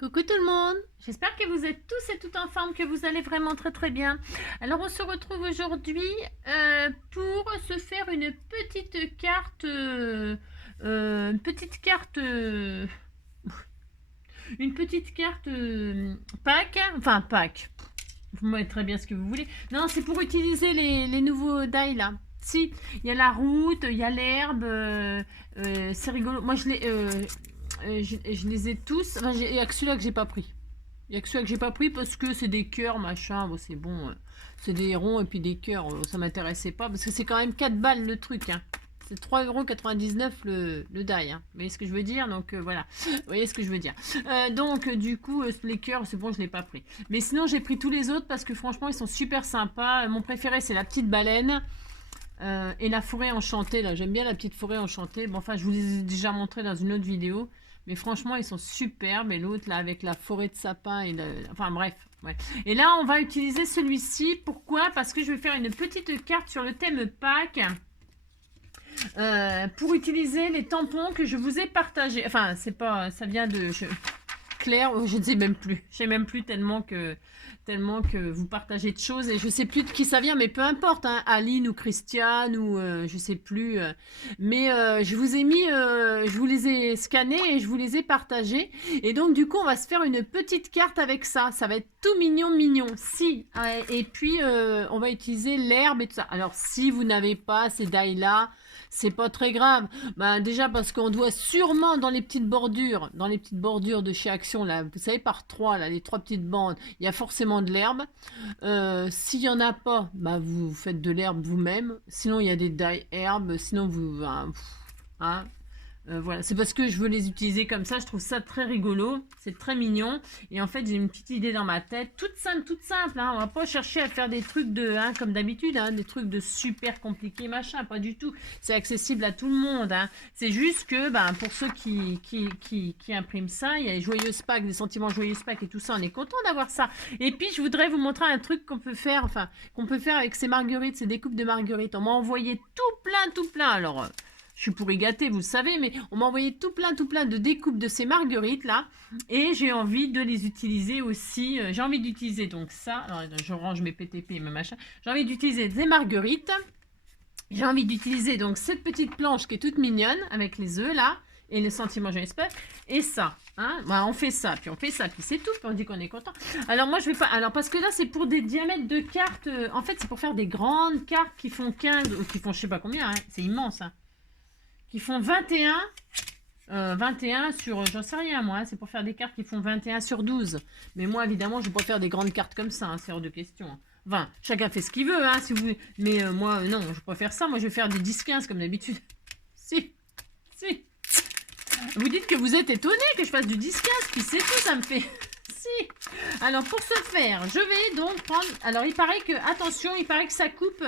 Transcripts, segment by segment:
Coucou tout le monde, j'espère que vous êtes tous et toutes en forme, que vous allez vraiment très très bien. Alors on se retrouve aujourd'hui pour se faire une petite carte, pack, enfin pack. Vous mettez très bien ce que vous voulez. Non, c'est pour utiliser les nouveaux die là. Si, il y a la route, il y a l'herbe, c'est rigolo. Moi je les ai tous. Enfin, il y a que celui-là que j'ai pas pris. Il y a que celui-là que j'ai pas pris parce que c'est des cœurs, machin. Bon, c'est bon. C'est des ronds et puis des cœurs. Ça m'intéressait pas parce que c'est quand même 4 balles le truc. Hein. C'est 3,99 € le die. Hein. Vous voyez ce que je veux dire? Donc voilà. Vous voyez ce que je veux dire. Donc du coup, les cœurs, c'est bon, je l'ai pas pris. Mais sinon, j'ai pris tous les autres parce que franchement, ils sont super sympas. Mon préféré, c'est la petite baleine. Et la forêt enchantée, là, j'aime bien la petite forêt enchantée. Bon, enfin, je vous les ai déjà montré dans une autre vidéo. Mais franchement, ils sont superbes. Et l'autre, là, avec la forêt de sapin. Enfin, bref. Ouais. Et là, on va utiliser celui-ci. Pourquoi? Parce que je vais faire une petite carte sur le thème Pâques. Pour utiliser les tampons que je vous ai partagés. Enfin, c'est pas... Ça vient de... Claire, je ne sais même plus. Je sais même plus tellement que vous partagez de choses et je sais plus de qui ça vient, mais peu importe, hein, Aline ou Christiane ou je sais plus. Mais je vous ai mis, je vous les ai scannés et je vous les ai partagés. Et donc du coup, on va se faire une petite carte avec ça. Ça va être tout mignon, mignon. Si. Et puis on va utiliser l'herbe et tout ça. Alors si vous n'avez pas ces die là, c'est pas très grave. Ben, déjà parce qu'on doit sûrement dans les petites bordures de chez Action, là, vous savez, par trois, là, les trois petites bandes, il y a forcément de l'herbe. S'il y en a pas, bah, vous faites de l'herbe vous-même. Sinon, il y a des die herbes. Sinon, vous... Hein, voilà, c'est parce que je veux les utiliser comme ça, je trouve ça très rigolo, c'est très mignon, et en fait j'ai une petite idée dans ma tête, toute simple, hein. On va pas chercher à faire des trucs de, hein, comme d'habitude, hein, des trucs de super compliqués, machin, pas du tout, c'est accessible à tout le monde, hein. C'est juste que, ben, pour ceux qui impriment ça, il y a les joyeuses Pâques, des sentiments joyeuses Pâques et tout ça, on est content d'avoir ça, et puis je voudrais vous montrer un truc qu'on peut faire, avec ces marguerites, ces découpes de marguerites, on m'a envoyé tout plein, alors... je suis pourri gâtée, vous le savez, mais on m'a envoyé tout plein de découpes de ces marguerites là, et j'ai envie de les utiliser aussi. J'ai envie d'utiliser donc ça. Alors, je range mes PTP et mes machins. J'ai envie d'utiliser des marguerites. J'ai envie d'utiliser donc cette petite planche qui est toute mignonne avec les œufs là et le sentiment j'espère. Et ça, hein, bah, on fait ça, puis c'est tout. Puis on dit qu'on est content. Alors moi je vais pas. Alors parce que là c'est pour des diamètres de cartes. En fait c'est pour faire des grandes cartes qui font 15 ou qui font je sais pas combien. Hein, c'est immense. Hein. Qui font 21 sur, j'en sais rien moi, c'est pour faire des cartes qui font 21 sur 12. Mais moi évidemment je ne vais pas faire des grandes cartes comme ça, hein, c'est hors de question. Enfin, chacun fait ce qu'il veut, hein, si vous... mais moi non, je ne vais pas faire ça, moi je vais faire des 10-15 comme d'habitude. Si. Vous dites que vous êtes étonné que je fasse du 10-15, puis c'est tout, ça me fait... Si. Alors pour ce faire, je vais donc prendre. Alors il paraît que ça coupe.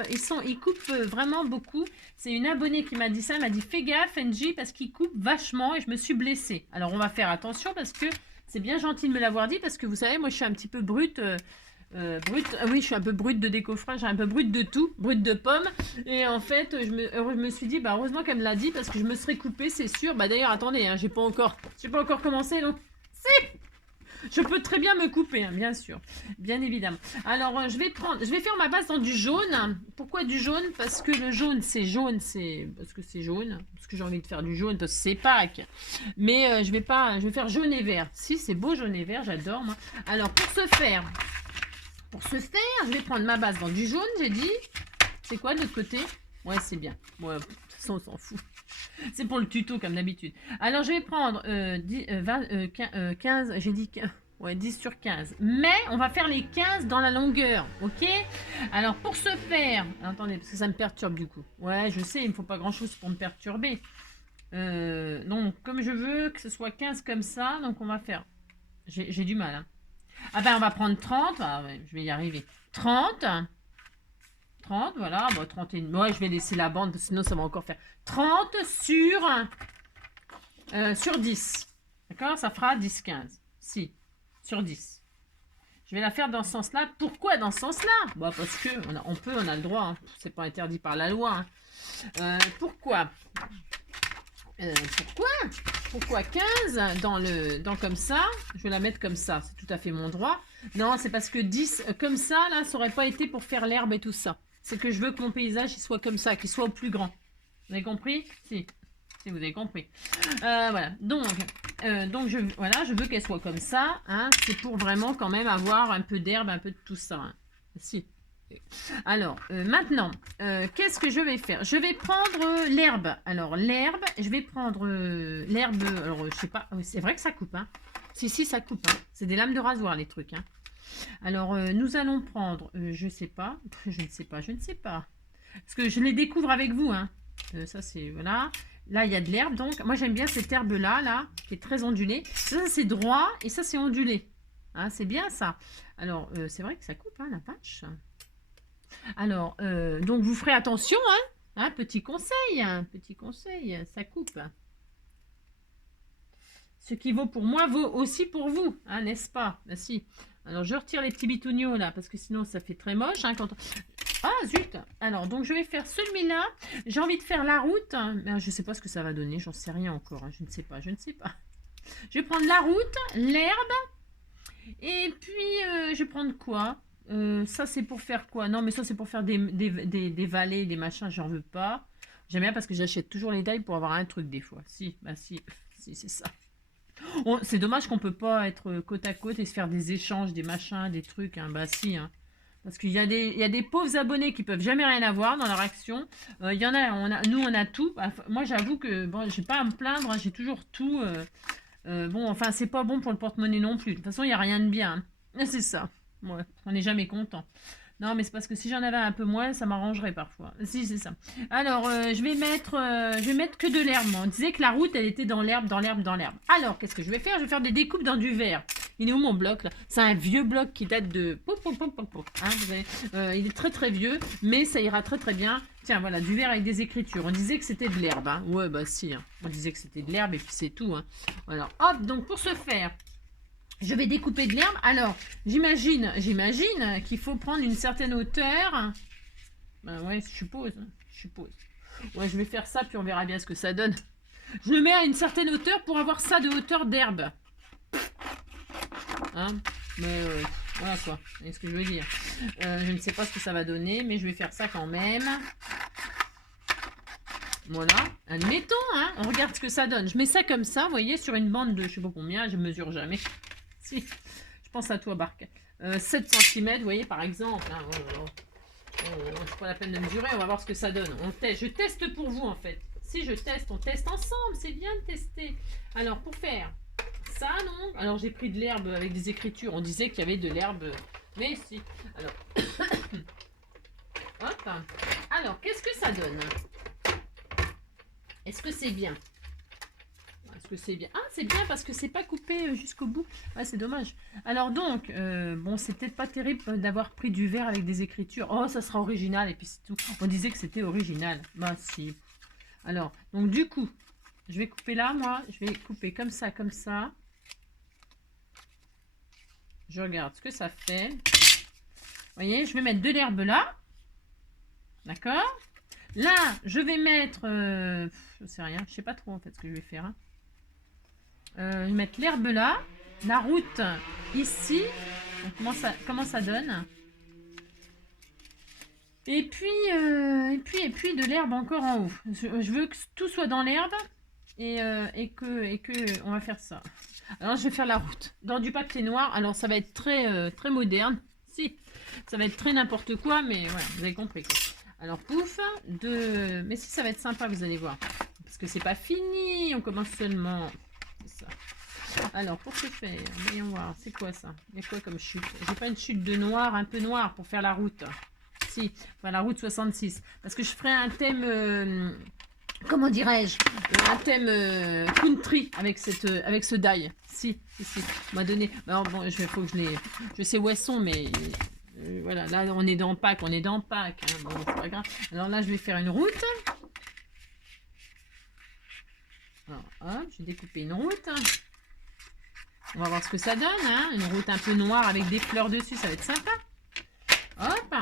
Ils coupent vraiment beaucoup. C'est une abonnée qui m'a dit ça. Elle m'a dit fais gaffe NJ parce qu'ils coupent vachement et je me suis blessée. Alors on va faire attention parce que c'est bien gentil de me l'avoir dit parce que vous savez moi je suis un petit peu brute. Oui, je suis un peu brute de décoffrage, un peu brute de tout, brute de pommes. Et en fait, je me suis dit, bah heureusement qu'elle me l'a dit parce que je me serais coupée, c'est sûr. Bah d'ailleurs, attendez, hein, j'ai pas encore commencé, donc si. Je peux très bien me couper, hein, bien sûr. Bien évidemment. Alors, je vais faire ma base dans du jaune. Pourquoi du jaune? Parce que le jaune, c'est jaune, parce que c'est jaune. Parce que j'ai envie de faire du jaune, parce que c'est Pâques. Mais je vais faire jaune et vert. Si, c'est beau jaune et vert, j'adore, moi. Alors, pour ce faire, je vais prendre ma base dans du jaune, j'ai dit. C'est quoi de l'autre côté? Ouais, c'est bien. Ouais, de toute façon, on s'en fout. C'est pour le tuto comme d'habitude. Alors je vais prendre 15, j'ai dit ouais, 10 sur 15. Mais on va faire les 15 dans la longueur, ok? Alors pour ce faire, attendez, parce que ça me perturbe du coup. Ouais, je sais, il ne faut pas grand chose pour me perturber. Donc comme je veux que ce soit 15 comme ça, donc on va faire... J'ai du mal. Hein. Ah ben on va prendre 30, ah, ouais, je vais y arriver. 30, voilà, bon, 31. Ouais, je vais laisser la bande, sinon ça va encore faire 30 sur 10. D'accord? Ça fera 10, 15. Si, sur 10. Je vais la faire dans ce sens-là. Pourquoi dans ce sens-là? Bah, parce que on a le droit. Hein. C'est pas interdit par la loi. Hein. Pourquoi? Pourquoi? Pourquoi 15 dans comme ça? Je vais la mettre comme ça, c'est tout à fait mon droit. Non, c'est parce que 10 comme ça, là, ça aurait pas été pour faire l'herbe et tout ça. C'est que je veux que mon paysage il soit comme ça, qu'il soit au plus grand. Vous avez compris? Si. Si vous avez compris. Voilà. Donc voilà, je veux qu'elle soit comme ça. Hein. C'est pour vraiment quand même avoir un peu d'herbe, un peu de tout ça. Hein. Si. Alors, maintenant, qu'est-ce que je vais faire? Je vais prendre l'herbe. Alors, l'herbe, je vais prendre l'herbe. Alors, je sais pas. C'est vrai que ça coupe. Hein. Si, ça coupe. Hein. C'est des lames de rasoir, les trucs. Hein. Alors, nous allons prendre. Je sais pas. Je ne sais pas. Je ne sais pas. Parce que je les découvre avec vous. Hein. Ça, c'est. Voilà. Là, il y a de l'herbe. Donc, moi, j'aime bien cette herbe-là, là, qui est très ondulée. Ça c'est droit. Et ça, c'est ondulé. Hein, c'est bien, ça. Alors, c'est vrai que ça coupe, hein, la vache. Alors, donc vous ferez attention, hein, petit conseil, ça coupe. Ce qui vaut pour moi vaut aussi pour vous, hein, n'est-ce pas? Merci. Alors, je retire les petits bitouniaux là, parce que sinon ça fait très moche. Hein, quand on... Ah, zut! Alors, donc je vais faire celui-là. J'ai envie de faire la route. Mais je ne sais pas ce que ça va donner, j'en sais rien encore. Hein, je ne sais pas. Je vais prendre la route, l'herbe. Et puis, je vais prendre quoi? Ça c'est pour faire quoi? Non mais ça c'est pour faire des vallées, des machins, j'en veux pas. J'aime bien parce que j'achète toujours les tailles pour avoir un truc des fois. Si, bah si, c'est ça. C'est dommage qu'on peut pas être côte à côte et se faire des échanges, des machins, des trucs. Hein. Bah si, hein. Parce qu'il y a des pauvres abonnés qui peuvent jamais rien avoir dans leur action. Il y en a, nous on a tout. Moi j'avoue que bon, j'ai pas à me plaindre, hein, j'ai toujours tout. Bon, enfin c'est pas bon pour le porte-monnaie non plus. De toute façon il y a rien de bien. Hein. C'est ça. Ouais, on n'est jamais content. Non, mais c'est parce que si j'en avais un peu moins, ça m'arrangerait parfois. Si, c'est ça. Alors, je vais mettre que de l'herbe. On disait que la route, elle était dans l'herbe, dans l'herbe, dans l'herbe. Alors, qu'est-ce que je vais faire? Je vais faire des découpes dans du verre. Il est où mon bloc là? C'est un vieux bloc qui date de... Hein, vous avez... il est très très vieux, mais ça ira très très bien. Tiens, voilà, du verre avec des écritures. On disait que c'était de l'herbe. Hein. Ouais, bah si. Hein. On disait que c'était de l'herbe et puis c'est tout. Hein. Voilà. Hop, donc pour ce faire... Je vais découper de l'herbe. Alors, j'imagine qu'il faut prendre une certaine hauteur. Ben ouais, je suppose. Ouais, je vais faire ça, puis on verra bien ce que ça donne. Je le mets à une certaine hauteur pour avoir ça de hauteur d'herbe. Hein? Mais voilà quoi. C'est ce que je veux dire. Je ne sais pas ce que ça va donner, mais je vais faire ça quand même. Voilà. Admettons, hein. On regarde ce que ça donne. Je mets ça comme ça, vous voyez, sur une bande de je sais pas combien, je mesure jamais. Si, je pense à toi, Bark. 7 cm, vous voyez, par exemple. Hein, c'est pas la peine de mesurer, on va voir ce que ça donne. Je teste pour vous, en fait. Si je teste, on teste ensemble. C'est bien de tester. Alors, pour faire ça, non. Alors, j'ai pris de l'herbe avec des écritures. On disait qu'il y avait de l'herbe. Mais si. Alors, hop. Alors, qu'est-ce que ça donne? Est-ce que c'est bien? Est-ce que c'est bien? Ah, c'est bien parce que c'est pas coupé jusqu'au bout. Ah, c'est dommage. Alors donc, bon, c'est peut-être pas terrible d'avoir pris du verre avec des écritures. Oh, ça sera original et puis c'est tout. On disait que c'était original. Bah si. Alors, donc du coup, je vais couper là, moi. Je vais couper comme ça, comme ça. Je regarde ce que ça fait. Vous voyez, je vais mettre de l'herbe là. D'accord? Là, je vais mettre... je sais rien. Je sais pas trop en fait ce que je vais faire. Hein. Je vais mettre l'herbe là, la route ici. Donc, comment ça donne? Et puis de l'herbe encore en haut. Je veux que tout soit dans l'herbe et que on va faire ça. Alors je vais faire la route dans du papier noir. Alors ça va être très très moderne. Si, ça va être très n'importe quoi, mais voilà, vous avez compris quoi. Alors pouf, mais si ça va être sympa, vous allez voir, parce que c'est pas fini, on commence seulement. Ça. Alors, pour ce faire, voyons voir, c'est quoi ça? Il y a quoi comme chute? J'ai pas une chute de noir, un peu noir pour faire la route. Si, enfin la route 66. Parce que je ferai un thème, comment dirais-je? Un thème country avec ce die. Si. On m'a donné. Alors bon, faut que je les. Je sais où elles sont, mais. Voilà, là on est dans Pâques, Hein. Bon, c'est pas grave. Alors là, je vais faire une route. Alors, hop, je vais découper une route. On va voir ce que ça donne, hein. Une route un peu noire avec des fleurs dessus, ça va être sympa. Hop,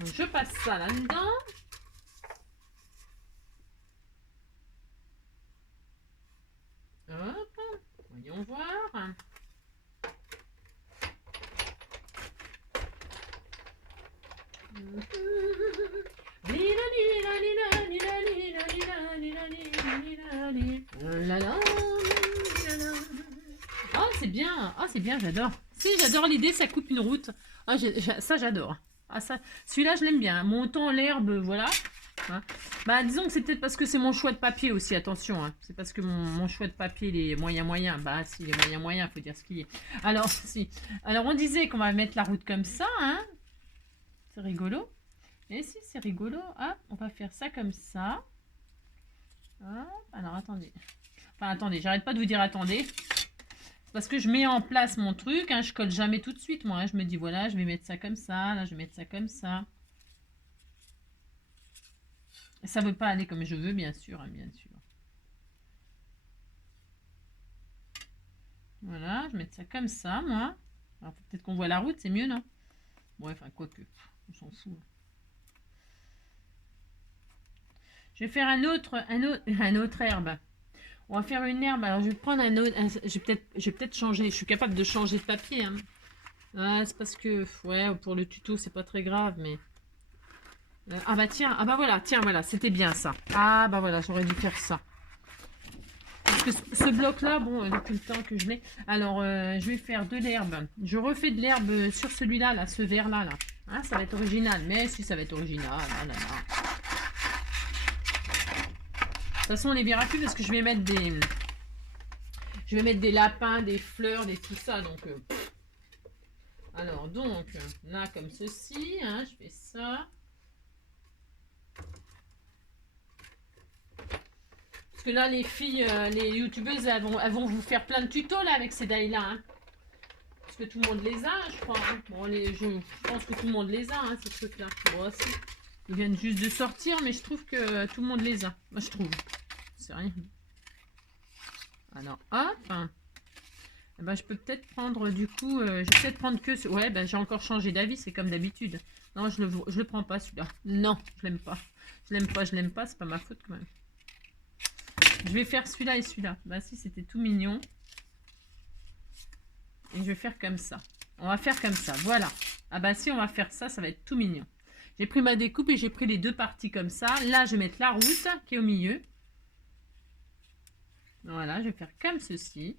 donc je passe ça là-dedans. c'est bien. Ah, c'est bien, j'adore. Si, j'adore l'idée, ça coupe une route. Ah, ça, j'adore. Ah, ça, celui-là, je l'aime bien. Montant l'herbe, voilà. Hein. Bah, disons que c'est peut-être parce que c'est mon choix de papier aussi, attention. Hein. C'est parce que mon choix de papier, les moyens. Bah, si, les moyens, faut dire ce qu'il y est. Alors, si. Alors, on disait qu'on va mettre la route comme ça, hein. C'est rigolo. Et si, c'est rigolo. Hop, on va faire ça comme ça. Hop, alors, attendez. Enfin, attendez, j'arrête pas de vous dire attendez. Parce que je mets en place mon truc, hein, je colle jamais tout de suite, moi. Hein, je me dis, voilà, je vais mettre ça comme ça, là, je vais mettre ça comme ça. Ça ne veut pas aller comme je veux, bien sûr, hein, bien sûr. Voilà, je vais mettre ça comme ça, moi. Alors, peut-être qu'on voit la route, c'est mieux, non? Bon, enfin, quoique, on s'en fout. Je vais faire un autre herbe. On va faire une herbe. Alors, je vais prendre un autre. Je vais peut-être changer. Je suis capable de changer de papier. Hein. Ah, c'est parce que, ouais, pour le tuto, c'est pas très grave, mais. Ah bah tiens, ah bah voilà, tiens, voilà, c'était bien ça. Ah bah voilà, j'aurais dû faire ça. Parce que ce bloc-là, bon, depuis le temps que je l'ai. Alors, je vais faire de l'herbe. Je refais de l'herbe sur celui-là, là, ce vert-là, là. Hein, ça va être original, mais si ça va être original, là, là, là. De toute façon, on les verra plus parce que je vais mettre des... Je vais mettre des lapins, des fleurs, des tout ça, donc... Alors, donc, là, comme ceci, hein, je fais ça. Parce que là, les filles, les youtubeuses, elles vont vous faire plein de tutos, là, avec ces die-là, hein. Parce que tout le monde les a, je crois. Hein. Bon, je pense que tout le monde les a, hein, ces trucs-là. Bon, si. Ils viennent juste de sortir, mais je trouve que tout le monde les a. Moi, je trouve. C'est rien. Alors, hop. Eh ben, je peux peut-être prendre, du coup, je vais peut-être prendre que... Ouais, ben, j'ai encore changé d'avis, c'est comme d'habitude. Non, je le prends pas, celui-là. Non, je l'aime pas. Je l'aime pas, c'est pas ma faute, quand même. Je vais faire celui-là et celui-là. Bah, si, c'était tout mignon. Et je vais faire comme ça. On va faire comme ça, voilà. Ah bah si, on va faire ça, ça va être tout mignon. J'ai pris ma découpe et j'ai pris les deux parties comme ça. Là, je vais mettre la route qui est au milieu. Voilà, je vais faire comme ceci.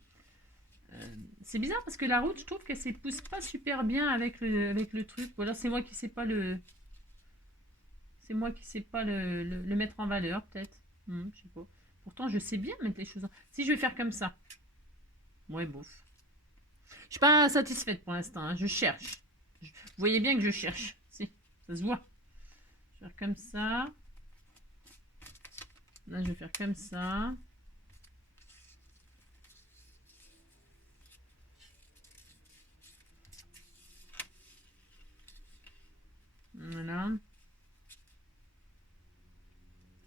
C'est bizarre parce que la route, je trouve qu'elle ne pousse pas super bien avec le truc. Voilà, c'est moi qui ne sais pas le... C'est moi qui ne sais pas le mettre en valeur, peut-être. Je sais pas. Pourtant, je sais bien mettre les choses en... Si, je vais faire comme ça. Ouais, bof. Je suis pas satisfaite pour l'instant. Hein. Je cherche. Vous voyez bien que je cherche. Si, ça se voit. Je vais faire comme ça. Là, je vais faire comme ça. Voilà.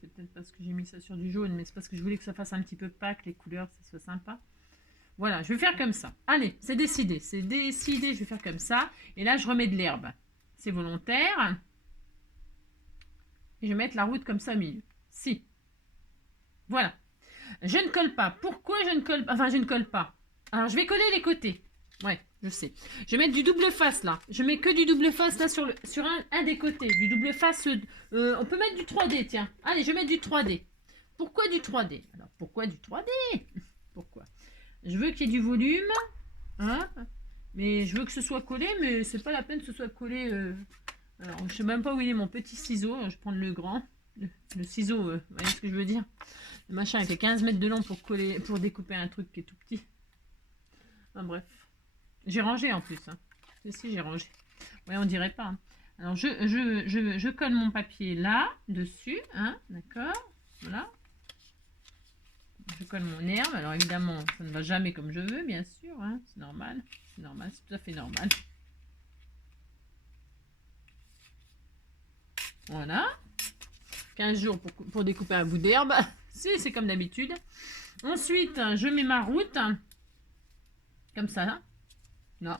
C'est peut-être parce que j'ai mis ça sur du jaune, mais c'est parce que je voulais que ça fasse un petit peu Pâques, les couleurs, ça soit sympa. Voilà, je vais faire comme ça. Allez, c'est décidé. C'est décidé, je vais faire comme ça. Et là, je remets de l'herbe. C'est volontaire. Et je vais mettre la route comme ça au milieu. Si. Voilà. Je ne colle pas. Pourquoi je ne colle pas? Enfin, je ne colle pas. Alors, je vais coller les côtés. Ouais, je sais. Je vais mettre du double face, là. Je mets que du double face, là, sur un des côtés. Du double face. On peut mettre du 3D, tiens. Allez, je vais mettre du 3D. Pourquoi du 3D? Alors, pourquoi du 3D? Pourquoi? Je veux qu'il y ait du volume, hein, mais je veux que ce soit collé, mais c'est pas la peine que ce soit collé. Alors, je sais même pas où il est mon petit ciseau. Je vais prendre le grand, le ciseau, vous voyez ce que je veux dire? Le machin qui a 15 mètres de long pour coller, pour découper un truc qui est tout petit. Enfin, bref, j'ai rangé en plus. Hein. Si, j'ai rangé. Ouais, on dirait pas. Hein. Alors, je colle mon papier là, dessus, hein, d'accord, voilà. Je colle mon herbe. Alors évidemment, ça ne va jamais comme je veux, bien sûr. Hein. C'est normal. C'est normal. C'est tout à fait normal. Voilà. 15 jours pour découper un bout d'herbe. Si, c'est comme d'habitude. Ensuite, je mets ma route. Comme ça. Là. Non.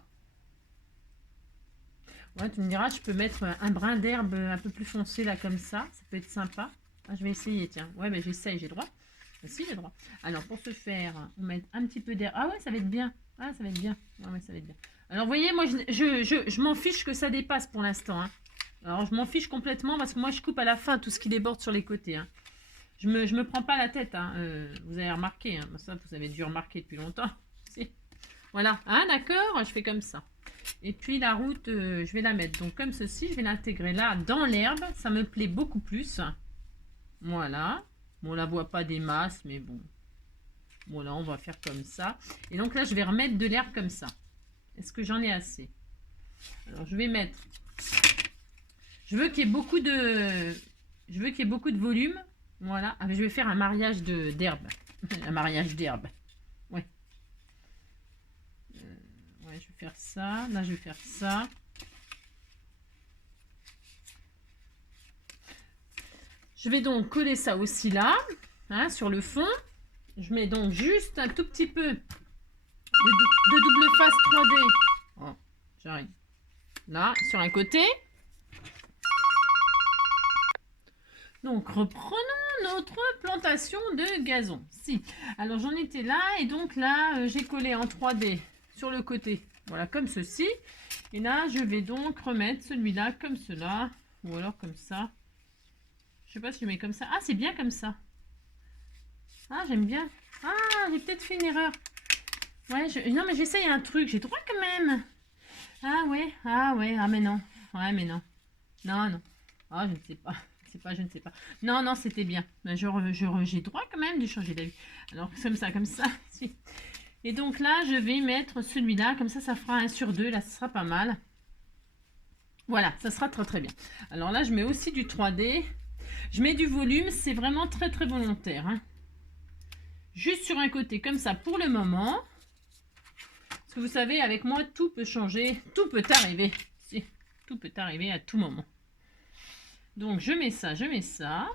Ouais, tu me diras, je peux mettre un brin d'herbe un peu plus foncé là, comme ça. Ça peut être sympa. Ah, je vais essayer, tiens. Ouais, mais j'essaye, j'ai droit. Si, j'ai droit. Alors, pour ce faire, on met un petit peu d'air. Ah ouais, ça va être bien. Ah, ça va être bien. Ouais, ça va être bien. Alors, vous voyez, moi, je m'en fiche que ça dépasse pour l'instant. Hein. Alors, je m'en fiche complètement parce que moi, je coupe à la fin tout ce qui déborde sur les côtés. Hein. Je me prends pas la tête. Hein. Vous avez remarqué. Hein. Ça, vous avez dû remarquer depuis longtemps. Si. Voilà, hein, d'accord, je fais comme ça. Et puis la route, je vais la mettre donc comme ceci, je vais l'intégrer là dans l'herbe, ça me plaît beaucoup plus. Voilà, bon, on la voit pas des masses, mais bon. Bon, là, on va faire comme ça. Et donc là, je vais remettre de l'herbe comme ça. Est-ce que j'en ai assez? Alors, je vais mettre... Je veux qu'il y ait beaucoup de... Je veux qu'il y ait beaucoup de volume. Voilà. Ah, je vais faire un mariage d'herbe. Un mariage d'herbe. Ouais. Ouais, je vais faire ça. Là, je vais faire ça. Je vais donc coller ça aussi là, hein, sur le fond. Je mets donc juste un tout petit peu de double face 3D. Oh, j'arrive. Là, sur un côté. Donc, reprenons notre plantation de gazon. Si. Alors, j'en étais là. Et donc, là, j'ai collé en 3D sur le côté. Voilà, comme ceci. Et là, je vais donc remettre celui-là comme cela. Ou alors comme ça. Je sais pas si je mets comme ça. Ah, c'est bien comme ça. Ah, j'aime bien. Ah, j'ai peut-être fait une erreur. Ouais, non, mais j'essaye un truc. J'ai droit quand même. Ah, ouais. Ah, ouais. Ah, mais non. Ouais, mais non. Non, non. Ah, je ne sais pas. Je ne sais pas. Non, non, c'était bien. J'ai droit quand même de changer d'avis. Alors, comme ça. Et donc là, je vais mettre celui-là. Comme ça fera 1 sur 2. Là, ce sera pas mal. Voilà, ça sera très très bien. Alors là, je mets aussi du 3D. Je mets du volume. C'est vraiment très très volontaire. Hein. Juste sur un côté, comme ça, pour le moment. Parce que vous savez, avec moi, tout peut changer. Tout peut arriver. Si, tout peut arriver à tout moment. Donc, je mets ça, je mets ça.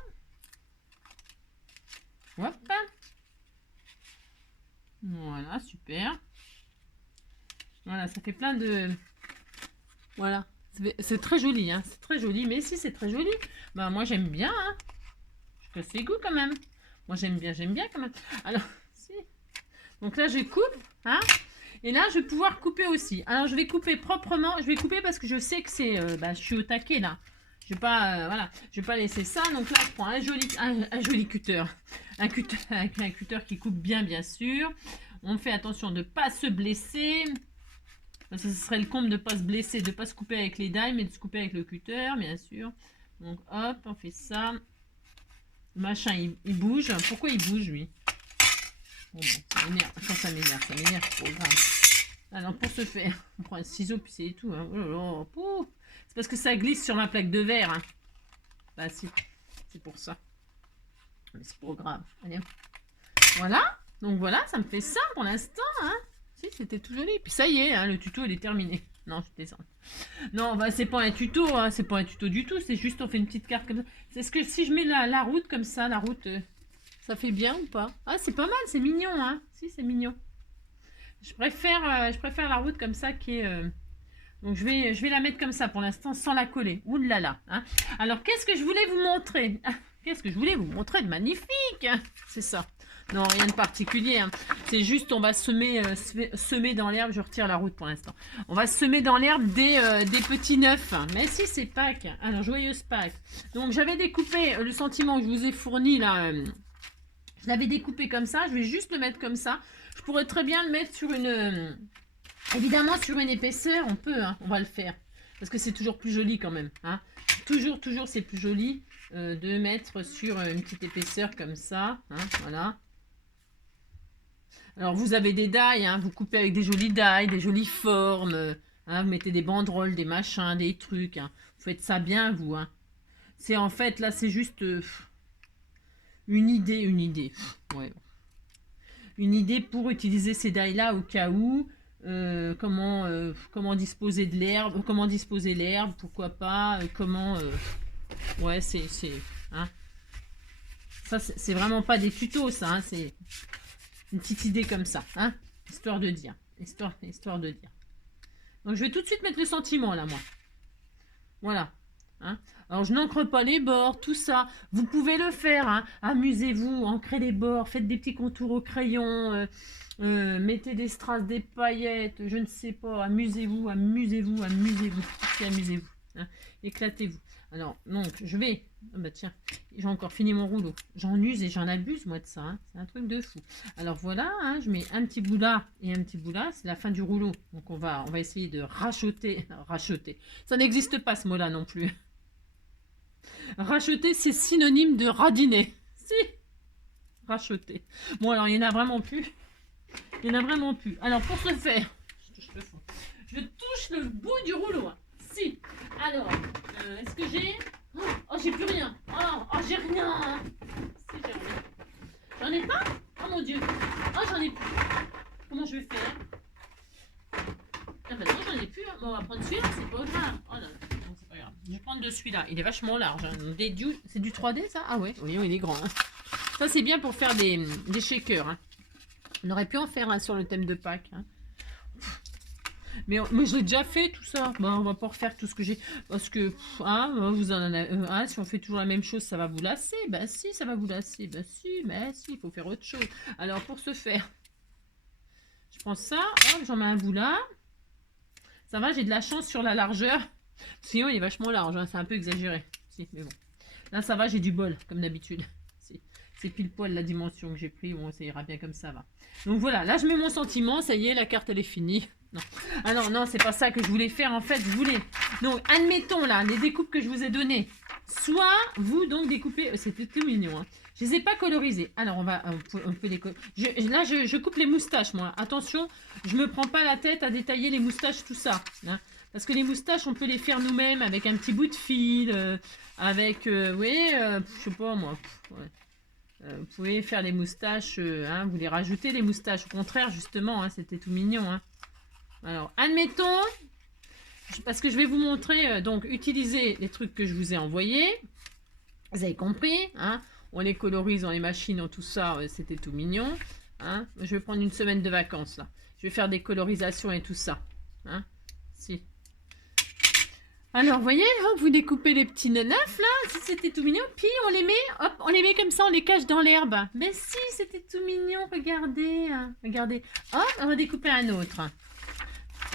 Hop. Voilà, super. Voilà, ça fait plein de... Voilà. C'est très joli, hein. C'est très joli. Mais si c'est très joli, bah moi j'aime bien, hein. Je casse les goûts quand même. Moi j'aime bien quand même. Alors, si. Donc là, je coupe, hein. Et là, je vais pouvoir couper aussi. Alors, je vais couper proprement. Je vais couper parce que je sais que c'est... je suis au taquet, là. Je vais pas, voilà, je vais pas laisser ça. Donc là, je prends un joli cutter. Un cutter qui coupe bien sûr. On fait attention de ne pas se blesser. Parce que ce serait le comble de ne pas se blesser, de ne pas se couper avec les dailles, mais de se couper avec le cutter, bien sûr. Donc hop, on fait ça. Le machin, il bouge. Pourquoi il bouge, lui? Bon, ça m'énerve. Quand ça m'énerve, trop grave. Alors, pour ce faire, on prend un ciseau, puis c'est tout. Hein. Oh là là, c'est parce que ça glisse sur ma plaque de verre. Hein. Bah si, c'est pour ça. Mais c'est pas grave. Allez. Voilà. Donc voilà, ça me fait ça pour l'instant. Hein. Si, c'était tout joli. Puis ça y est, hein, le tuto, il est terminé. Non, je descends. Non, bah, c'est pas un tuto. Hein, c'est pas un tuto du tout. C'est juste, on fait une petite carte comme ça. C'est ce que si je mets la route comme ça, la route, ça fait bien ou pas? Ah, c'est pas mal, c'est mignon. Hein. Si, c'est mignon. Je préfère la route comme ça qui est... Donc je vais la mettre comme ça pour l'instant sans la coller. Ouh là là. Hein. Alors qu'est-ce que je voulais vous montrer? Qu'est-ce que je voulais vous montrer de magnifique? C'est ça. Non, rien de particulier. Hein. C'est juste on va semer dans l'herbe. Je retire la route pour l'instant. On va semer dans l'herbe des petits neufs. Mais si c'est Pâques. Alors joyeuse Pâques. Donc j'avais découpé le sentiment que je vous ai fourni là. Je l'avais découpé comme ça. Je vais juste le mettre comme ça. Je pourrais très bien le mettre sur une... évidemment, sur une épaisseur, on peut, hein, on va le faire. Parce que c'est toujours plus joli quand même. Hein. Toujours, c'est plus joli de mettre sur une petite épaisseur comme ça. Hein, voilà. Alors, vous avez des dailles, hein, vous coupez avec des jolies dailles, des jolies formes. Hein, vous mettez des banderoles, des machins, des trucs. Hein. Vous faites ça bien, vous. Hein. C'est en fait, là, c'est juste une idée. Ouais. Une idée pour utiliser ces dailles-là au cas où. Comment disposer de l'herbe, comment disposer l'herbe, pourquoi pas, ouais, hein. Ça, c'est vraiment pas des tutos, ça, hein, c'est une petite idée comme ça, hein, histoire de dire, histoire de dire. Donc, je vais tout de suite mettre le sentiment, là, moi. Voilà, hein. Alors, je n'encre pas les bords, tout ça. Vous pouvez le faire, hein. Amusez-vous, ancrez les bords, faites des petits contours au crayon, mettez des strass, des paillettes, je ne sais pas. Amusez-vous. Amusez-vous. Hein. Éclatez-vous. Alors, donc, je vais... Ah bah tiens, j'ai encore fini mon rouleau. J'en use et j'en abuse, moi, de ça. Hein. C'est un truc de fou. Alors, voilà, hein, je mets un petit bout là et un petit bout là. C'est la fin du rouleau. Donc, on va essayer de racheter. Racheter. Ça n'existe pas, ce mot-là, non plus. Racheter, c'est synonyme de radiner. Si. Racheter. Bon, alors, il n'y en a vraiment plus. Il n'y en a vraiment plus. Alors, pour ce faire, je touche le bout du rouleau. Hein. Si. Alors, est-ce que j'ai... Oh, j'ai plus rien. Oh, j'ai rien. Si, j'ai rien. J'en ai pas? Oh mon Dieu. Oh, j'en ai plus. Comment je vais faire? Ah bah non, j'en ai plus. Bon, on va prendre celui-là, c'est pas grave. Oh là, non, c'est pas grave. Je vais prendre de celui-là. Il est vachement large. Hein. C'est du 3D, ça? Ah ouais, oui, il est grand. Hein. Ça, c'est bien pour faire des shakers. Hein. On aurait pu en faire un sur le thème de Pâques. Hein. Mais je l'ai déjà fait tout ça. Bon, on va pas refaire tout ce que j'ai. Parce que, vous en avez, si on fait toujours la même chose, ça va vous lasser. Ben si, ça va vous lasser. Ben si, mais si, il faut faire autre chose. Alors, pour ce faire, je prends ça, j'en mets un bout là. Ça va, j'ai de la chance sur la largeur. Sinon, il est vachement large, hein, c'est un peu exagéré. Si, mais bon. Là, ça va, j'ai du bol, comme d'habitude. C'est pile poil la dimension que j'ai pris. Bon, ça ira bien comme ça va. Donc voilà, là, je mets mon sentiment. Ça y est, la carte, elle est finie. Non. Alors non, c'est pas ça que je voulais faire en fait. Je voulais. Donc, admettons là, les découpes que je vous ai données. Soit vous donc découpez. C'était tout mignon. Hein. Je les ai pas colorisées. Alors on peut les là, je coupe les moustaches moi. Attention, je me prends pas la tête à détailler les moustaches tout ça. Hein. Parce que les moustaches, on peut les faire nous-mêmes avec un petit bout de fil, avec, je sais pas moi. Ouais. Vous pouvez faire les moustaches, hein, vous les rajoutez les moustaches. Au contraire, justement, hein, c'était tout mignon. Hein. Alors, admettons, parce que je vais vous montrer, donc, utiliser les trucs que je vous ai envoyés. Vous avez compris, hein, on les colorise, on les machine, on tout ça, c'était tout mignon. Hein. Je vais prendre une semaine de vacances, là. Je vais faire des colorisations et tout ça. Hein. Si. Alors, vous voyez, hop, vous découpez les petits neufs, là, si c'était tout mignon, puis on les met, hop, on les met comme ça, on les cache dans l'herbe. Mais si, c'était tout mignon, regardez, hein, regardez. Hop, on va découper un autre.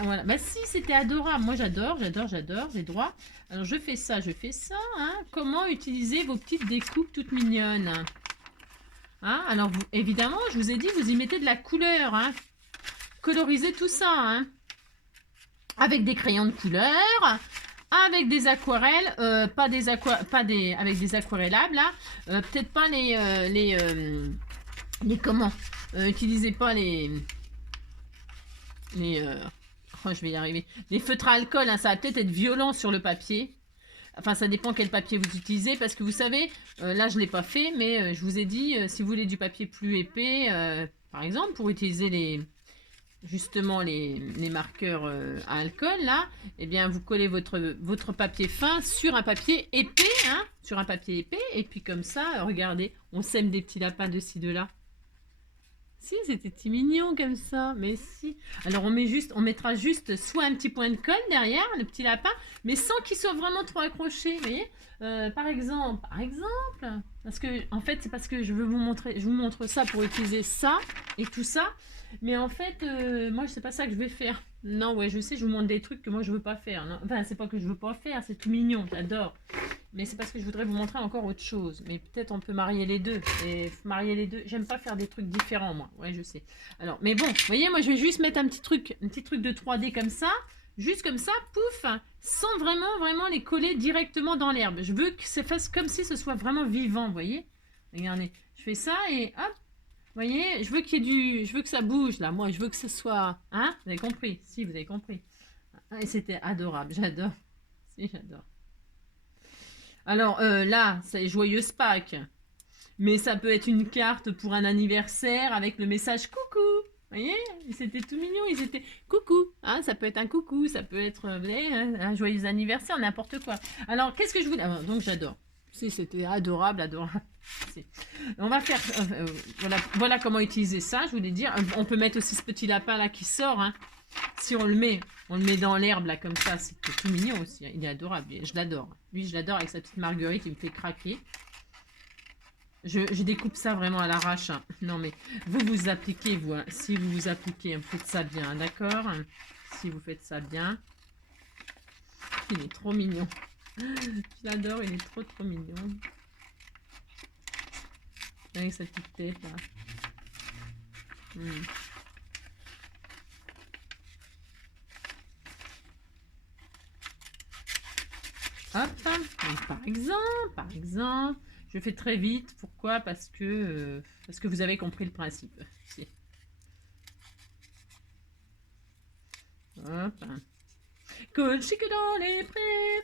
Voilà, bah si, c'était adorable. Moi, j'adore, j'ai droit. Alors, je fais ça, hein. Comment utiliser vos petites découpes toutes mignonnes. Hein. Alors, évidemment, je vous ai dit, vous y mettez de la couleur, hein. Colorisez tout ça, hein. Avec des crayons de couleur, avec des aquarelles, avec des aquarellables, là. Peut-être pas les comment. Utilisez pas je vais y arriver. Les feutres à alcool, hein, ça va peut-être être violent sur le papier. Enfin, ça dépend quel papier vous utilisez. Parce que vous savez, là, je ne l'ai pas fait. Mais je vous ai dit, si vous voulez du papier plus épais, par exemple, pour utiliser justement les marqueurs à alcool, là, eh bien, vous collez votre papier fin sur un papier épais. Hein, sur un papier épais. Et puis comme ça, regardez, on sème des petits lapins de ci, de là. Si, c'était petit mignon comme ça, mais si. Alors on mettra juste soit un petit point de colle derrière, le petit lapin, mais sans qu'il soit vraiment trop accroché, vous voyez. Par exemple, parce que en fait c'est parce que je vous montre ça pour utiliser ça et tout ça, mais en fait moi c'est pas ça que je vais faire. Non, ouais, je sais, je vous montre des trucs que moi je veux pas faire. Non. Enfin, c'est pas que je veux pas faire, c'est tout mignon, j'adore. Mais c'est parce que je voudrais vous montrer encore autre chose. Mais peut-être on peut marier les deux. Et marier les deux, j'aime pas faire des trucs différents, moi. Ouais, je sais. Alors, mais bon, vous voyez, moi je vais juste mettre un petit truc de 3D comme ça. Juste comme ça, pouf, sans vraiment les coller directement dans l'herbe. Je veux que ça fasse comme si ce soit vraiment vivant, vous voyez. Regardez, je fais ça et hop. Vous voyez, je veux je veux que ça bouge là. Moi, je veux que ce soit, hein. Vous avez compris? Si, vous avez compris. Et c'était adorable, j'adore. Si, j'adore. Alors là, c'est joyeuse Pâques. Mais ça peut être une carte pour un anniversaire avec le message coucou. Vous voyez, c'était tout mignon, ils étaient coucou. Hein, ça peut être un coucou, ça peut être vous voyez, un joyeux anniversaire, n'importe quoi. Alors, qu'est-ce que je voulais... donc, j'adore. Si, c'était adorable. Si. On va faire... voilà comment utiliser ça, je voulais dire. On peut mettre aussi ce petit lapin là qui sort. Hein. Si on le met dans l'herbe là comme ça, c'est tout mignon aussi. Hein. Il est adorable, je l'adore. Lui, je l'adore avec sa petite marguerite, il me fait craquer. Je découpe ça vraiment à l'arrache. Hein. Non mais, vous appliquez, vous. Hein. Si vous vous appliquez, vous faites ça bien, d'accord? Si vous faites ça bien. Il est trop mignon. Je l'adore, il est trop mignon. Avec sa petite tête là. Hop, donc par exemple, je fais très vite. Pourquoi? Parce que vous avez compris le principe. Si. Hop. Cocher que dans les prés,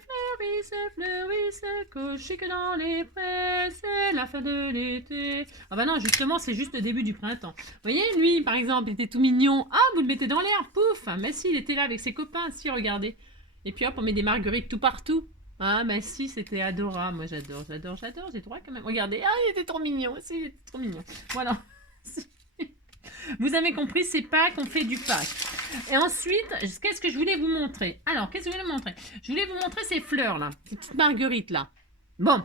fleurissent, cocher que dans les prés, c'est la fin de l'été. Ah bah non, justement, c'est juste le début du printemps. Vous voyez, lui, par exemple, il était tout mignon. Ah, vous le mettez dans l'air, pouf. Mais si, il était là avec ses copains, si, regardez. Et puis hop, on met des marguerites tout partout. Ah, mais si, c'était adorable. Moi, j'adore. J'ai droit quand même. Regardez, ah, il était trop mignon. Si, il était trop mignon. Voilà. Vous avez compris, c'est Pâques, on fait du Pâques. Et ensuite, qu'est-ce que je voulais vous montrer? Alors, qu'est-ce que je voulais vous montrer? Je voulais vous montrer ces fleurs là, ces petites marguerites là. Bon,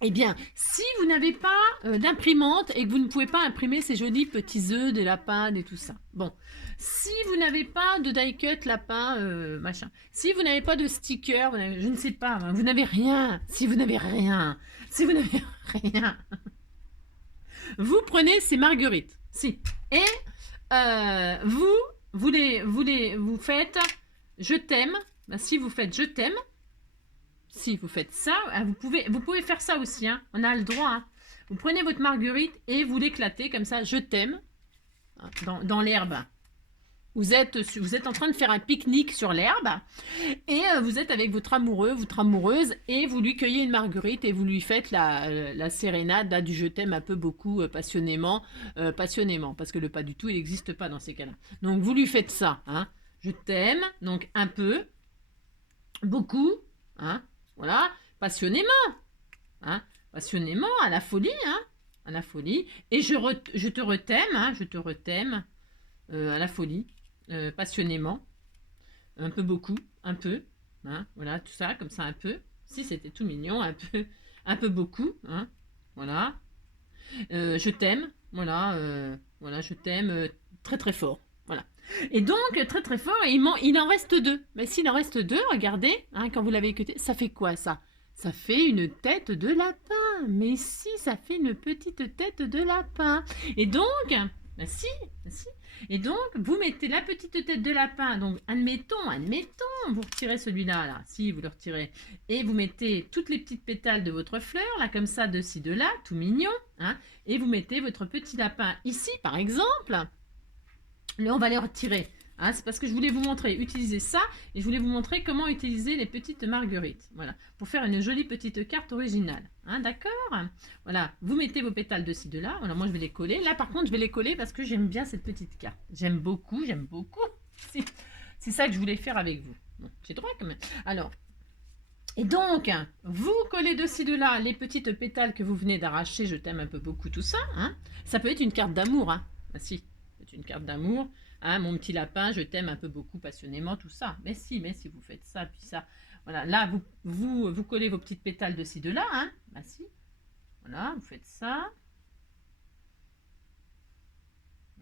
eh bien, si vous n'avez pas d'imprimante et que vous ne pouvez pas imprimer ces jolis petits œufs de lapin et tout ça. Bon, si vous n'avez pas de die-cut lapin, machin. Si vous n'avez pas de sticker, je ne sais pas, vous n'avez rien. Si vous n'avez rien. Si vous n'avez rien. Vous prenez ces marguerites. Si. Et vous faites je t'aime. Ben, si vous faites je t'aime, si vous faites ça, vous pouvez faire ça aussi. Hein. On a le droit. Hein. Vous prenez votre marguerite et vous l'éclatez comme ça, je t'aime, dans l'herbe. Vous êtes en train de faire un pique-nique sur l'herbe et vous êtes avec votre amoureux, votre amoureuse et vous lui cueillez une marguerite et vous lui faites la sérénade là, du je t'aime un peu beaucoup passionnément, parce que le pas du tout il n'existe pas dans ces cas-là. Donc vous lui faites ça, hein, je t'aime, donc un peu, beaucoup, hein, voilà, passionnément, hein, passionnément à la folie, hein, à la folie et je te ret'aime, hein, je te ret'aime à la folie. Passionnément, un peu beaucoup, un peu, hein, voilà, tout ça, comme ça, un peu, si c'était tout mignon, un peu beaucoup, hein, voilà, je t'aime, voilà, voilà, je t'aime très très fort, voilà. Et donc, très très fort, il en reste deux, mais s'il en reste deux, regardez, hein, quand vous l'avez écouté, ça fait quoi ça? Ça fait une tête de lapin, mais si, ça fait une petite tête de lapin, et donc, bah si, et donc, vous mettez la petite tête de lapin. Donc, admettons, vous retirez celui-là, là, si vous le retirez. Et vous mettez toutes les petites pétales de votre fleur, là, comme ça, de ci, de là, tout mignon. Hein, et vous mettez votre petit lapin ici, par exemple. Là, on va les retirer. Hein, c'est parce que je voulais vous montrer, utiliser ça. Et je voulais vous montrer comment utiliser les petites marguerites. Voilà, pour faire une jolie petite carte originale. Hein, d'accord? Voilà, vous mettez vos pétales de ci, de là. Voilà, moi, je vais les coller. Là, par contre, je vais les coller parce que j'aime bien cette petite carte. J'aime beaucoup. C'est ça que je voulais faire avec vous. Bon, j'ai droit quand même. Alors, et donc, vous collez de ci, de là les petites pétales que vous venez d'arracher. Je t'aime un peu beaucoup, tout ça. Hein. Ça peut être une carte d'amour. Hein. Ah, si, c'est une carte d'amour. Hein, mon petit lapin, je t'aime un peu beaucoup passionnément, tout ça. Mais si vous faites ça, puis ça. Voilà, là, vous collez vos petites pétales de ci, de là. Hein. Bah si. Voilà, vous faites ça.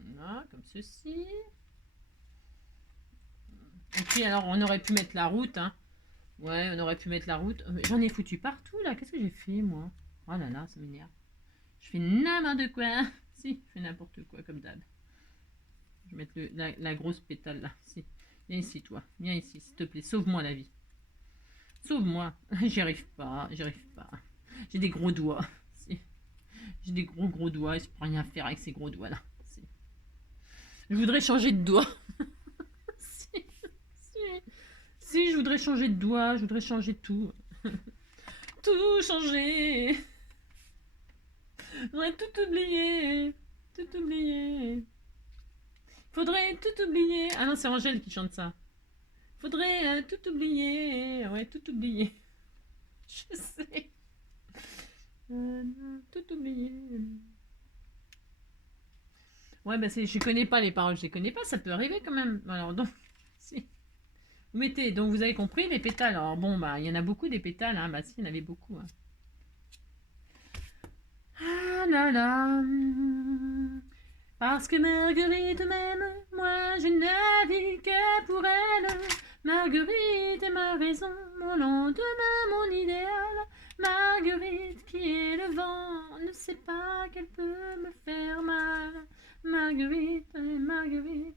Voilà, comme ceci. Et puis, alors, on aurait pu mettre la route. Hein. Ouais, on aurait pu mettre la route. J'en ai foutu partout, là. Qu'est-ce que j'ai fait, moi? Oh là là, ça m'énerve. Je fais n'importe quoi. Si, je fais n'importe quoi, comme d'hab. Je vais mettre la grosse pétale là. Si. Viens ici, toi. Viens ici, s'il te plaît. Sauve-moi la vie. Sauve-moi. J'y arrive pas. J'ai des gros doigts. Si. J'ai des gros doigts. Et je peux rien faire avec ces gros doigts là. Si. Je voudrais changer de doigt. si, je voudrais changer de doigt. Je voudrais changer tout. Tout changer. J'aurais tout oublié. Tout oublié. Faudrait tout oublier. Ah non, c'est Angèle qui chante ça. Faudrait tout oublier. Ouais, tout oublier. Je sais. Tout oublier. Ouais, bah je connais pas les paroles, je les connais pas, ça peut arriver quand même. Alors, donc, si. Vous mettez, donc vous avez compris, les pétales. Alors, bon, bah, il y en a beaucoup des pétales, hein. Bah, si, il y en avait beaucoup. Hein. Ah là là. Parce que Marguerite m'aime, moi je ne vis que pour elle. Marguerite est ma raison, mon lendemain, mon idéal. Marguerite qui est le vent, ne sait pas qu'elle peut me faire mal. Marguerite, Marguerite,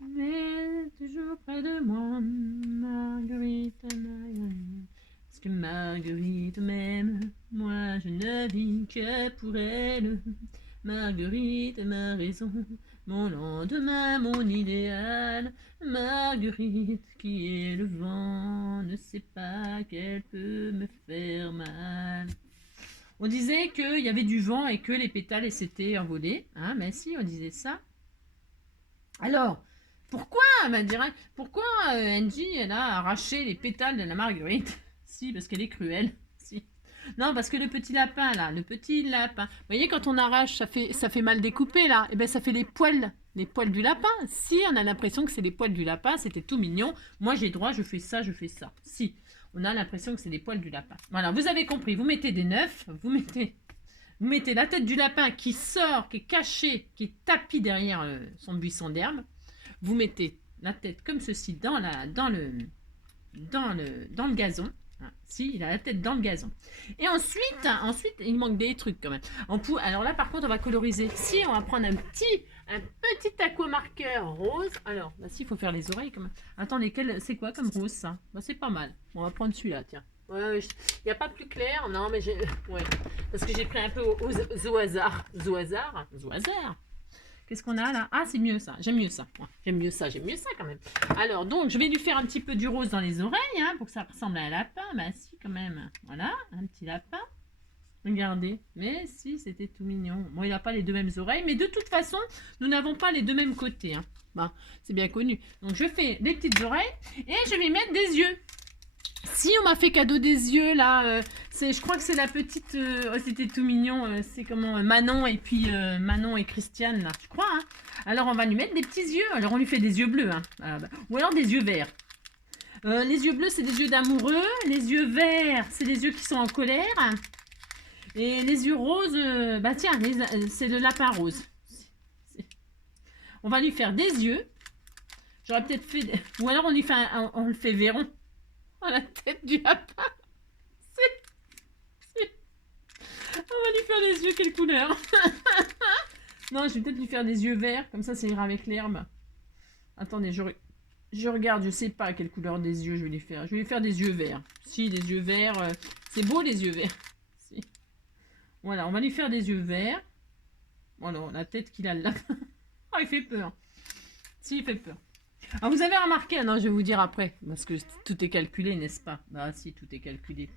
mais toujours près de moi. Marguerite, Marguerite. Parce que Marguerite m'aime, moi je ne vis que pour elle. Marguerite est ma raison, mon lendemain, mon idéal. Marguerite qui est le vent, ne sait pas qu'elle peut me faire mal. On disait qu'il y avait du vent et que les pétales s'étaient envolés. Hein, mais si, on disait ça. Alors, pourquoi, pourquoi Angie, elle a arraché les pétales de la Marguerite? Si, parce qu'elle est cruelle. Si. Non, parce que le petit lapin, là, le petit lapin. Vous voyez, quand on arrache, ça fait mal découpé, là. Et bien, ça fait les poils du lapin. Si, on a l'impression que c'est les poils du lapin, c'était tout mignon. Moi, j'ai droit, je fais ça, je fais ça. Si, on a l'impression que c'est les poils du lapin. Voilà, vous avez compris. Vous mettez des neufs, vous mettez la tête du lapin qui sort, qui est caché, qui est tapis derrière son buisson d'herbe. Vous mettez la tête comme ceci dans le gazon. Si, il a la tête dans le gazon. Et ensuite, il manque des trucs quand même. Alors là, par contre, on va coloriser. Si, on va prendre un petit aquamarqueur rose. Alors, là, si, il faut faire les oreilles quand même. Attendez, c'est quoi comme rose, ça? Bah, c'est pas mal. On va prendre celui-là, tiens. Ouais, il n'y a pas plus clair. Non, mais ouais. Parce que j'ai pris un peu au hasard. Au hasard. Qu'est-ce qu'on a là? Ah, c'est mieux ça. J'aime mieux ça. Ouais, j'aime mieux ça quand même. Alors, donc, je vais lui faire un petit peu du rose dans les oreilles, hein, pour que ça ressemble à un lapin. Bah si, quand même. Voilà, un petit lapin. Regardez. Mais si, c'était tout mignon. Bon, il n'a pas les deux mêmes oreilles, mais de toute façon, nous n'avons pas les deux mêmes côtés. Hein. Bah, c'est bien connu. Donc, je fais des petites oreilles et je vais mettre des yeux. Si, on m'a fait cadeau des yeux, là, je crois que c'est la petite, oh, c'était tout mignon, c'est comment, Manon et puis Manon et Christiane, là, je crois, hein. Alors, on va lui mettre des petits yeux, alors on lui fait des yeux bleus, hein. Ou alors des yeux verts. Les yeux bleus, c'est des yeux d'amoureux, les yeux verts, c'est des yeux qui sont en colère, et les yeux roses, bah tiens, c'est le lapin rose. On va lui faire des yeux, j'aurais peut-être fait, ou alors on le fait Véron. Oh, la tête du lapin. On va lui faire les yeux, quelle couleur? Non, je vais peut-être lui faire des yeux verts, comme ça ira avec l'herbe. Attendez, je regarde, je sais pas quelle couleur des yeux je vais lui faire. Je vais lui faire des yeux verts. Si, des yeux verts, c'est beau les yeux verts. Si. Voilà, on va lui faire des yeux verts. Voilà, la tête qu'il a là. Oh, il fait peur. Si, il fait peur. Ah, vous avez remarqué, non, je vais vous dire après, parce que tout est calculé, n'est-ce pas? Ah si, tout est calculé.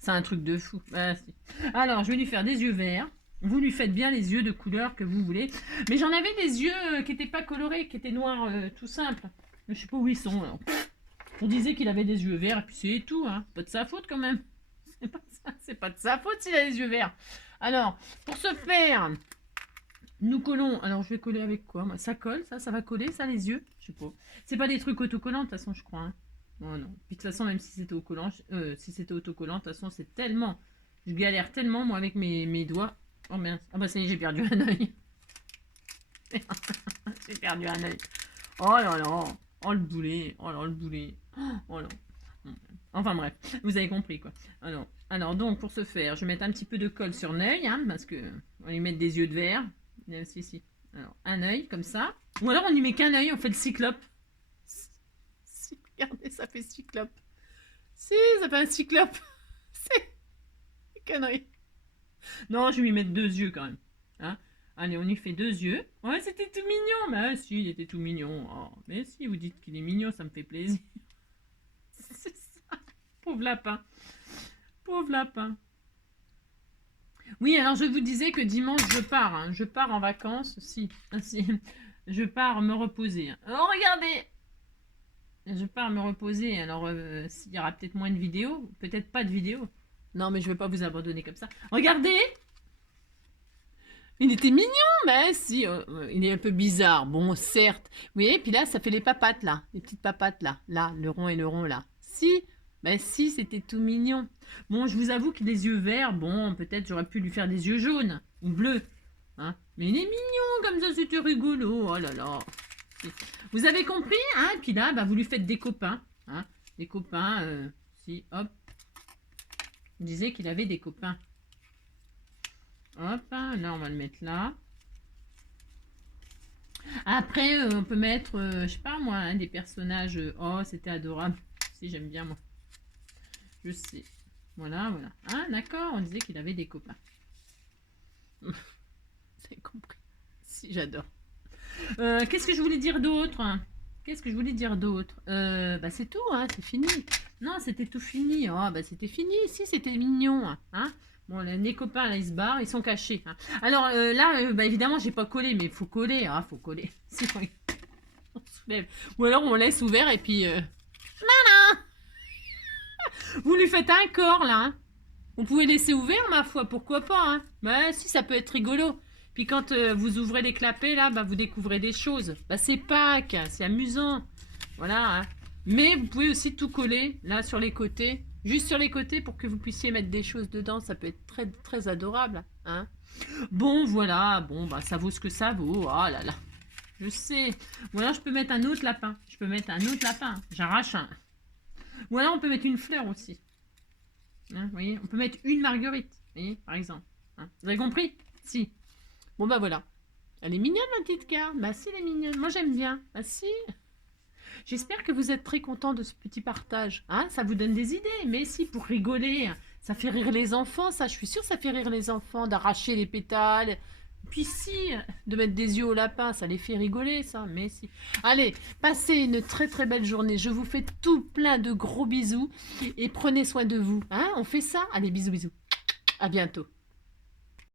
C'est un truc de fou. Ah, si. Alors, je vais lui faire des yeux verts. Vous lui faites bien les yeux de couleur que vous voulez. Mais j'en avais des yeux qui n'étaient pas colorés, qui étaient noirs, tout simple. Je sais pas où ils sont. Alors. On disait qu'il avait des yeux verts, et puis c'est tout. Hein. Pas de sa faute quand même. C'est pas de sa faute s'il a les yeux verts. Alors, pour ce faire... Nous collons, alors je vais coller avec quoi moi? Ça colle, ça va coller, ça les yeux? Je sais pas. C'est pas des trucs autocollants de toute façon, je crois. Hein. Non, non. Puis de toute façon, même si c'était autocollant, de toute façon, c'est tellement. Je galère tellement, moi, avec mes doigts. Oh mince. Ah bah ça y est, j'ai perdu un œil. J'ai perdu un œil. Oh là là. Oh le boulet. Oh là le boulet. Oh là. Enfin bref, vous avez compris quoi. Alors donc pour ce faire, je vais mettre un petit peu de colle sur l'œil, hein, parce que on va lui mettre des yeux de verre. Si. Alors, un œil, comme ça. Ou alors, on n'y met qu'un œil, on fait le cyclope. Si, regardez, ça fait cyclope. Si, ça fait un cyclope. C'est qu'un œil. Non, je vais lui mettre deux yeux, quand même. Hein? Allez, on lui fait deux yeux. Ouais, c'était tout mignon. Mais si, il était tout mignon. Oh, mais si, vous dites qu'il est mignon, ça me fait plaisir. C'est ça. Pauvre lapin. Pauvre lapin. Oui, alors je vous disais que dimanche, je pars. Hein. Je pars en vacances. Si. Je pars me reposer. Oh, regardez! Je pars me reposer. Alors, il y aura peut-être moins de vidéos. Peut-être pas de vidéos. Non, mais je ne vais pas vous abandonner comme ça. Regardez! Il était mignon, mais si. Il est un peu bizarre. Bon, certes. Vous voyez, puis là, ça fait les papates, là. Les petites papates, là. Là, le rond et le rond, là. Si. Ben si, c'était tout mignon. Bon, je vous avoue que les yeux verts, bon, peut-être j'aurais pu lui faire des yeux jaunes ou bleus. Hein, mais il est mignon comme ça, c'était rigolo. Oh là là. Vous avez compris, hein? Et puis là, bah, vous lui faites des copains. Hein? Des copains, si, hop. Il disait qu'il avait des copains. Hop, hein, là, on va le mettre là. Après, on peut mettre, je sais pas moi, hein, des personnages. Oh, c'était adorable. Si, j'aime bien, moi. Je sais. Voilà, voilà. Ah, d'accord, on disait qu'il avait des copains. Vous avez compris. Si, j'adore. Qu'est-ce que je voulais dire d'autre? Qu'est-ce que je voulais dire d'autre? Bah, c'est tout, hein, c'est fini. Non, c'était tout fini. Oh, bah, c'était fini. Si, c'était mignon. Hein. Bon, les copains, là, ils se barrent, ils sont cachés. Hein. Alors, là, bah, évidemment, j'ai pas collé, mais il faut coller. Ah, faut coller. Si, on soulève. Ou alors, on laisse ouvert et puis... Vous lui faites un corps, là. Hein. Vous pouvez laisser ouvert, ma foi, pourquoi pas. Hein. Bah, si, ça peut être rigolo. Puis quand vous ouvrez les clapets, là, bah, vous découvrez des choses. Bah, c'est Pâques, c'est amusant. Voilà. Hein. Mais vous pouvez aussi tout coller, là, sur les côtés. Juste sur les côtés pour que vous puissiez mettre des choses dedans. Ça peut être très, très adorable. Hein. Bon, voilà. Bon, bah, ça vaut ce que ça vaut. Oh là là. Je sais. Ou alors, je peux mettre un autre lapin. Je peux mettre un autre lapin. J'arrache un. Ou alors, on peut mettre une fleur aussi. Hein, vous voyez, on peut mettre une marguerite. Vous voyez, par exemple. Hein. Vous avez compris? Si. Bon, bah voilà. Elle est mignonne, ma petite carte. Bah si, elle est mignonne. Moi, j'aime bien. Bah si. J'espère que vous êtes très content de ce petit partage. Hein, ça vous donne des idées. Mais si, pour rigoler, ça fait rire les enfants, ça. Je suis sûre que ça fait rire les enfants d'arracher les pétales. Puis si, de mettre des yeux au lapin, ça les fait rigoler, ça. Mais si. Allez, passez une très très belle journée. Je vous fais tout plein de gros bisous. Et prenez soin de vous. Hein, on fait ça? Allez, bisous, bisous. À bientôt.